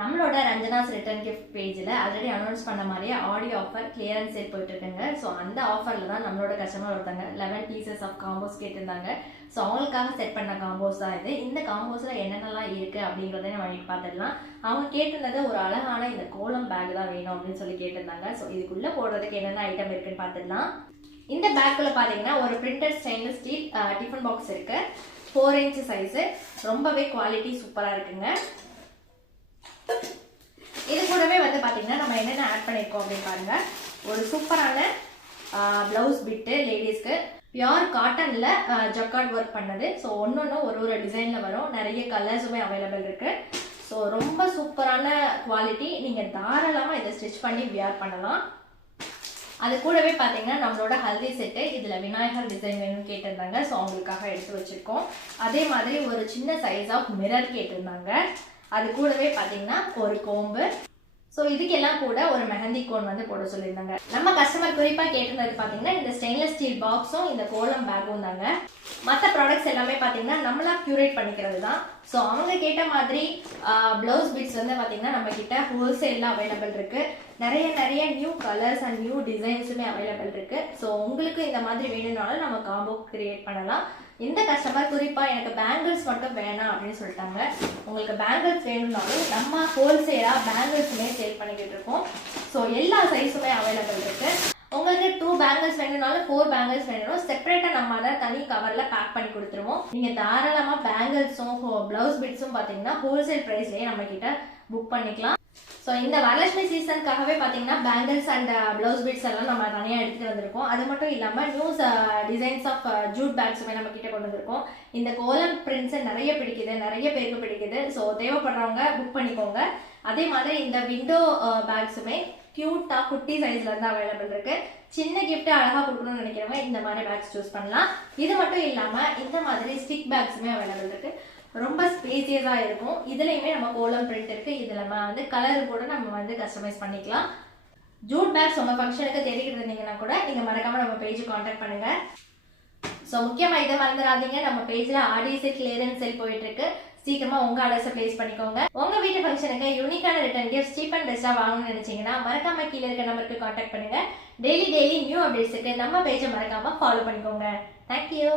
நம்மளோட ரஞ்சனாஸ் return gift பேஜில் already announce பண்ண மாதிரியே ஆடியோ ஆஃபர் கிளியரன்ஸ் சேல் போயிட்டு இருக்குங்க. ஸோ அந்த ஆஃபரில் தான் நம்மளோட கஸ்டமர் ஒருத்தாங்க 11 பீசஸ் ஆஃப் காம்போஸ் கேட்டிருந்தாங்க. ஸோ அவங்களுக்காக செட் பண்ண காம்போஸ் தான் இது. இந்த காம்போஸில் என்னென்னலாம் இருக்குது அப்படிங்கிறத நம்ம பார்த்துடலாம். அவங்க கேட்டிருந்தது ஒரு அழகான இந்த கோலம் பேக் தான் வேணும் அப்படின்னு சொல்லி கேட்டிருந்தாங்க. ஸோ இதுக்குள்ளே போடுறதுக்கு என்னென்ன ஐட்டம் இருக்குன்னு பார்த்துடலாம். இந்த பேக்குள்ள பார்த்தீங்கன்னா ஒரு printed stainless steel tiffin box இருக்கு. 4 இன்ச் சைஸு, ரொம்பவே குவாலிட்டி சூப்பராக இருக்குங்க. இது கூடவே வந்து பார்த்தீங்கன்னா நம்ம என்னென்ன ஆட் பண்ணியிருக்கோம் அப்படின்னு பாருங்க. ஒரு சூப்பரான பிளவுஸ் பிட்டு லேடிஸ்க்கு பியோர் காட்டனில் ஜக்கார்ட் ஒர்க் பண்ணது. ஸோ ஒன்று ஒரு டிசைனில் வரும். நிறைய கலர்ஸுமே அவைலபிள் இருக்குது. ஸோ ரொம்ப சூப்பரான குவாலிட்டி. நீங்கள் தாராளமாக இதை ஸ்டிச் பண்ணி வியர் பண்ணலாம். அது கூடவே பார்த்தீங்கன்னா நம்மளோட ஹல்தி செட்டு, இதில் விநாயகர் டிசைன் வேணும்னு கேட்டிருந்தாங்க. ஸோ அவங்களுக்காக எடுத்து வச்சுருக்கோம். அதே மாதிரி ஒரு சின்ன சைஸ் ஆஃப் மிரர் கேட்டிருந்தாங்க. அது கூடவே பார்த்தீங்கன்னா ஒரு கோம்பு. ஸோ இதுக்கெல்லாம் கூட ஒரு மெஹந்தி கோன் வந்து போட சொல்லியிருந்தாங்க. நம்ம கஸ்டமர் குறிப்பாக கேட்டிருந்தது பார்த்தீங்கன்னா இந்த ஸ்டெயின்லெஸ் ஸ்டீல் பாக்ஸும் இந்த கோலம் பேக்கும் தாங்க. மற்ற ப்ராடக்ட்ஸ் எல்லாமே பார்த்தீங்கன்னா நம்மளா க்யூரேட் பண்ணிக்கிறது தான். ஸோ அவங்க கேட்ட மாதிரி ப்ளவுஸ் பீட்ஸ் வந்து பார்த்தீங்கன்னா நம்ம கிட்ட ஹோல்சேலில் அவைலபிள் இருக்குது. நிறைய நியூ கலர்ஸ் அண்ட் நியூ டிசைன்ஸுமே அவைலபிள் இருக்குது. ஸோ உங்களுக்கு இந்த மாதிரி வேணும்னாலும் நம்ம காம்போ கிரியேட் பண்ணலாம். இந்த கஸ்டமர் குறிப்பாக எனக்கு பேங்கிள்ஸ் மட்டும் வேணாம் அப்படின்னு சொல்லிட்டாங்க. உங்களுக்கு பேங்கிள்ஸ் வேணும்னாலும் நம்ம ஹோல்சேலாக பேங்கிள்ஸுமே சேல் பண்ணிக்கிட்டு இருக்கோம். ஸோ எல்லா சைஸுமே அவைலபிள் இருக்குது. உங்களுக்கு 2 பேங்கிள்ஸ் வேணும்னாலும் 4 பேங்கிள்ஸ் வேணும் செப்பரேட்டாக நம்ம அதை தனி கவரில் பேக் பண்ணி கொடுத்துருவோம். நீங்கள் தாராளமாக பேங்கிள்ஸும் ப்ளவுஸ் பிட்ஸும் பார்த்தீங்கன்னா ஹோல்சேல் ப்ரைஸ்லேயே நம்ம கிட்ட புக் பண்ணிக்கலாம். ஸோ இந்த வரலட்சுமி சீசனுக்காகவே பார்த்தீங்கன்னா பேங்கிள்ஸ் அண்ட் ப்ளவுஸ் பீட்ஸ் எல்லாம் நம்ம தனியாக எடுத்துகிட்டு வந்திருக்கோம். அது மட்டும் இல்லாமல் நியூஸ் டிசைன்ஸ் ஆஃப் ஜூட் பேக்ஸுமே நம்ம கிட்ட கொண்டு வந்திருக்கோம். இந்த கோலம் பிரிண்ட்ஸை நிறைய பேருக்கு பிடிக்குது. ஸோ தேவைப்படுறவங்க புக் பண்ணிக்கோங்க. அதே மாதிரி இந்த விண்டோ பேக்ஸுமே கியூட்டாக குட்டி சைஸ்ல இருந்து அவைலபிள் இருக்கு. சின்ன கிஃப்ட் அழகாக கொடுக்கணும்னு நினைக்கிறவங்க இந்த மாதிரி பேக்ஸ் சூஸ் பண்ணலாம். இது மட்டும் இல்லாமல் இந்த மாதிரி ஸ்டிக் பேக்ஸுமே அவைலபிள் இருக்கு. ரொம்ப ஸ்பேசியஸாக இருக்கும். இதுலையுமே நம்ம கோலம் பிரிண்ட் இருக்குது. இதில் நம்ம வந்து கலர் கூட நம்ம வந்து கஸ்டமைஸ் பண்ணிக்கலாம். ஜூட் பேக்ஸ் உங்கள் ஃபங்க்ஷனுக்கு தேடிக்கிட்டு இருந்தீங்கன்னா கூட நீங்கள் மறக்காமல் நம்ம பேஜை காண்டாக்ட் பண்ணுங்கள். ஸோ முக்கியமாக இதை மறந்துடாதீங்க, நம்ம பேஜில் ஆடியோ கிளியரன்ஸ் சேல் போயிட்டு இருக்கு. சீக்கிரமாக உங்கள் ஆர்டர்ஸை ப்ளேஸ் பண்ணிக்கோங்க. உங்கள் வீட்டு ஃபங்க்ஷனுக்கு யூனிக்கான ரிட்டர்ன் கிஃப்ட் சீப் அண்ட் பெஸ்ட்டாக வாங்கணும்னு நினச்சிங்கன்னா மறக்காம கீழே இருக்க நம்பருக்கு காண்டாக்ட் பண்ணுங்கள். டெய்லி நியூ அப்டேட்ஸுக்கு நம்ம பேஜை மறக்காமல் ஃபாலோ பண்ணிக்கோங்க. தேங்க்யூ.